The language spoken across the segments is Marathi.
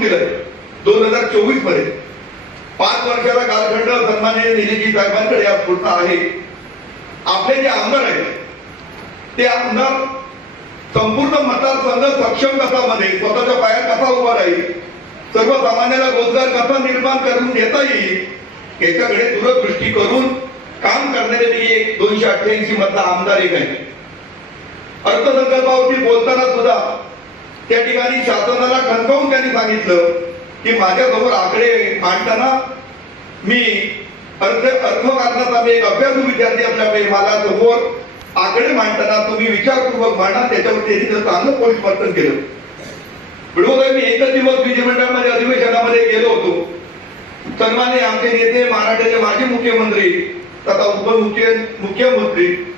दिलं दोन हजार चोवीसमध्ये. पाच वर्षाचा कालखंड सन्माननीय निधीजी साहेबांकडे या पुढचा आहे. आपले जे आमदार आहेत ते आमदार संपूर्ण मतदारसंघ सक्षम कसा मध्ये स्वतःच्या पायात कसा उभा राहील सर्वसामान्याला रोजगार कसा निर्माण करून देता येईल याच्याकडे दूरदृष्टी करून काम करणारे मी एक दोनशे अठ्ठ्याऐंशी मधला आमदार एक आहे. अर्थसंकल्पावरती बोलताना सुद्धा त्या ठिकाणी शासनाला खणकावून त्यांनी सांगितलं की माझ्यासमोर आकडे मांडताना मी अर्थ अर्थकारणाचा मी एक अभ्यासू विद्यार्थी असल्यामुळे मला समोर आकडे मांडताना तुम्ही विचारपूर्वक मांडा त्याच्यावर त्यांनी चांगलं पोलीस वर्तन केलं. मी एकच दिवस विधिमंडळामध्ये अधिवेशनामध्ये गेलो होतो. सन्माने आमचे नेते महाराष्ट्राचे माजी मुख्यमंत्री तथा उपमुख्य मुख्यमंत्री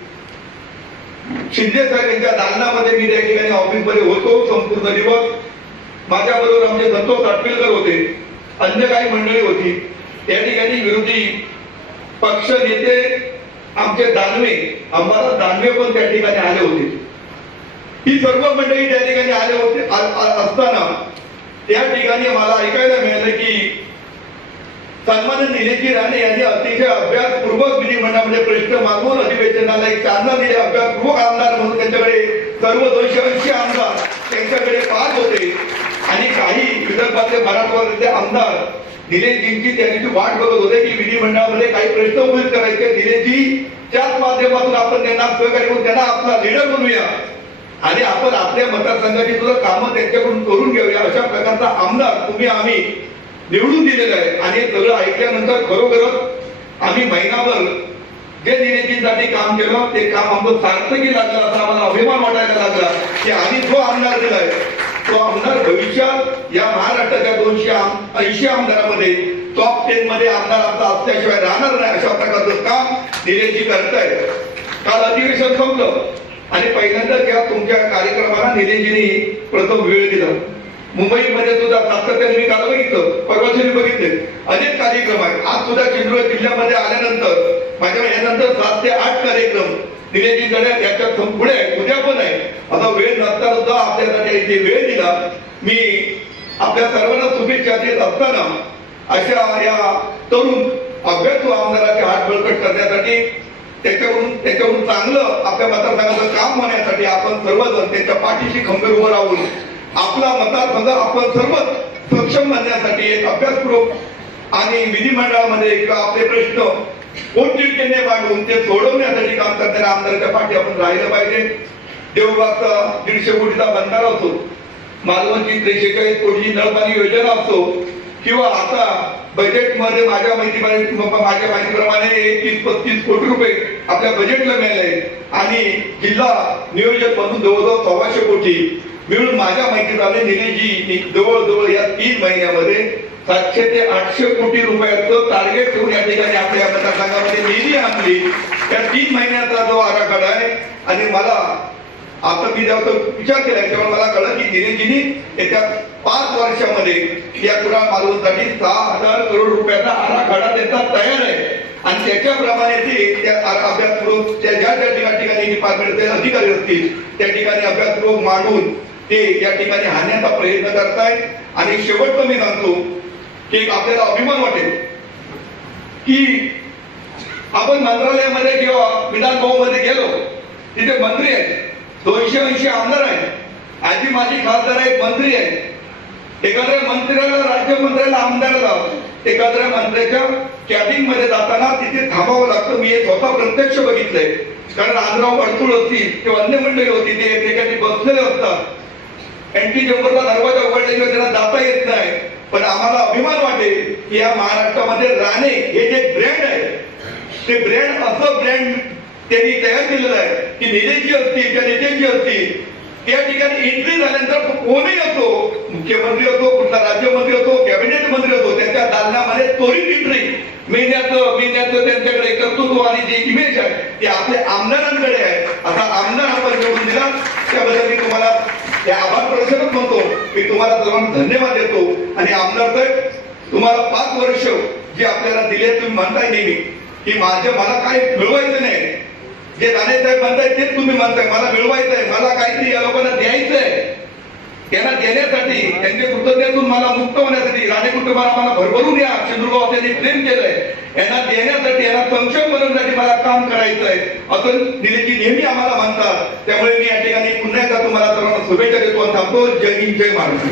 शिंदे साहेब यांच्या दालनामध्ये मी त्या ठिकाणी ऑफिसमध्ये होतो संपूर्ण दिवस. माझ्या बरोबर आमचे संतोष अटविलकर होते. अन्य काही मंडळी होती. त्या ठिकाणी विरोधी पक्ष नेते आमचे दानवे आम्हाला दानवे पण त्या ठिकाणी आले होते. ही सर्व मंडळी त्या ठिकाणी आले होते असताना त्या ठिकाणी मला ऐकायला मिळालं की सन्मान्य निलेशजी राणे यांनी अतिशय अभ्यासपूर्वक विधिमंडळामध्ये प्रश्न मागून अधिवेशनाला एक चालना दिली. अभ्यासपूर्वक आमदार म्हणून त्यांच्याकडे सर्व दोनशे ऐंशी आमदार त्यांच्याकडे पाच होते. आणि काही विदर्भातले मराठवाड्याचे आमदार निलेशजींची त्यांची वाट बघत होते की विधिमंडळामध्ये काही प्रश्न उभे करायचे निलेशजीच्याच माध्यमातून आपण त्यांना सहकार्य करून त्यांना आपला लीडर बनवूया आणि आपण आपल्या मतदारसंघाची सुद्धा कामं त्यांच्याकडून करून घेऊया. अशा प्रकारचा आमदार तुम्ही आम्ही निवडून दिलेलं आहे. आणि हे सगळं ऐकल्यानंतर खरोखरच आम्ही महिनाभर जे निलेजींसाठी काम केलं ते काम आमचं सार्थकी लागलं असा आम्हाला अभिमान वाटायला लागला की आम्ही जो आमदार दिलाय तो आमदार भविष्यात या महाराष्ट्राच्या दोनशे ऐंशी आमदारामध्ये टॉप टेन मध्ये आमदार आमचा असल्याशिवाय राहणार नाही अशा प्रकारचं काम निलेजी करतायत. काल अधिवेशन संपलं. आणि पहिल्यांदा त्या तुमच्या कार्यक्रमाला निलेजीने प्रथम वेळ दिला. मुंबईमध्ये सुद्धा सातत्याने मी काल बघितलं परवाचे मी बघितले. अनेक कार्यक्रम आहेत. आज सुद्धा चिंचवड जिल्ह्यामध्ये आल्यानंतर माझ्या यानंतर सात ते आठ कार्यक्रम निलेजीकडे गड्या त्याच्या पुढे आहे उद्या पण आहे आता वेळ नसता सुद्धा आपल्यासाठी इथे वेळ दिला मी आपल्या सर्वांना शुभेच्छा देत असताना अशा या तरुण अभ्यासू आमदाराचे हात बळकट करण्यासाठी त्याच्याकडून त्याच्याकडून चांगलं आपल्या मतदारसंघाचं काम होण्यासाठी आपण सर्वजण त्याच्या पाठीशी खंबीर उभं राहून आपला मतदारसंघ आपण सर्व सक्षम बनण्यासाठी एक अभ्यासपूर्वक आणि विधिमंडळामध्ये किंवा आपले प्रश्न पोटतिडकीने मांडून ते सोडवण्यासाठी काम करणाऱ्या आमदाराच्या पाठी आपण राहिलं पाहिजे. देवबागचा दीडशे कोटीचा बंधारा असो मालवणची त्रेशेचाळीस कोटीची नळपाणी योजना असो किंवा आता बजेटमध्ये माझ्या माहिती माझ्या माहितीप्रमाणे तीस पस्तीस कोटी रुपये आपल्या बजेटला मिळाले. आणि जिल्हा नियोजन मधून जवळजवळ सव्वाशे कोटी. मिळून माझ्या माहितीप्रमाणे निलेजी जवळजवळ या तीन महिन्यामध्ये सातशे ते आठशे कोटी रुपयाचं टार्गेट ठेवून या ठिकाणी आपल्या मतदारसंघामध्ये निधी आणली. या तीन महिन्याचा जो आराखडा आहे आणि मला आता मी जेव्हा विचार केला तेव्हा मला कळलं की निलेजीनी येत्या पाच वर्षामध्ये या कुडाळ मालवणसाठी सहा हजार करोड रुपयाचा आराखडा त्यांचा तयार आहे. आणि त्याच्याप्रमाणे ते त्या आ- अभ्यासपूर्वक त्या ज्या ज्या ठिकाणी डिपार्टमेंटचे अधिकारी असतील त्या ठिकाणी अभ्यासपूर्वक मांडून ते या ठिकाणी हाणण्याचा प्रयत्न करतायत. आणि शेवटचं मी सांगतो की एक आपल्याला अभिमान वाटेल की आपण मंत्रालयामध्ये किंवा विधानभवनमध्ये मध्ये गेलो तिथे मंत्री आहेत. दोनशे ऐंशी आमदार आहेत. आजी माझी खासदार आहेत मंत्री आहेत. एखाद्या मंत्र्याला राज्यमंत्र्याला आमदाराला एखाद्या मंत्र्याच्या कॅबिनमध्ये जाताना तिथे थांबावं लागतं. मी हे स्वतः प्रत्यक्ष बघितलंय. कारण आजराव अडचूळ असतील किंवा अन्य मंडळी होती ते एकेकाने बसलेले असतात. एंटी चेंबरचा दरवाजा उघडल्याशिवाय त्यांना जाता येत नाही. पण आम्हाला अभिमान वाटेल की या महाराष्ट्रामध्ये राणे हे जे ब्रँड आहे ते ब्रँड असं ब्रँड त्यांनी तयार केलेलं आहे की नेत्याची असतील त्या नेत्याची असतील त्या ठिकाणी एंट्री झाल्यानंतर कोणीही असो मुख्यमंत्री असो कुठला राज्यमंत्री असो कॅबिनेट मंत्री असो त्याच्या दालनामध्ये त्वरित एंट्री महिन्याचं महिन्याचं त्यांच्याकडे कर्तृत्व आणि जे इमेज आहे ते आपल्या आमदारांकडे आहे. आता आमदार आपण निवडून दिला त्याबद्दल मी तुम्हाला त्या आभार प्रदर्शनच म्हणतो. मी तुम्हाला सर्वांना धन्यवाद देतो. आणि आमदार साहेब तुम्हाला पाच वर्ष जे आपल्याला दिले तुम्ही म्हणताय नेहमी की माझ्या मला काही मिळवायचं नाही. जे राणे साहेब म्हणताय तेच तुम्ही म्हणताय. मला मिळवायचंय मला काहीतरी या लोकांना द्यायचं आहे देण्यासाठी त्यांच्या कृतज्ञतेतून मला मुक्त होण्यासाठी राणे कुटुंबाला मला भरभरून या सिंधुदुर्गावर त्यांनी प्रेम केलंय. यांना देण्यासाठी यांना सक्षम बनवण्यासाठी मला काम करायचंय. असं निलेजी नेहमी आम्हाला म्हणतात. त्यामुळे मी या ठिकाणी पुन्हा एकदा तुम्हाला सर्वांना शुभेच्छा देतो आणि थांबतो. जय हिंद जय महाराष्ट्र.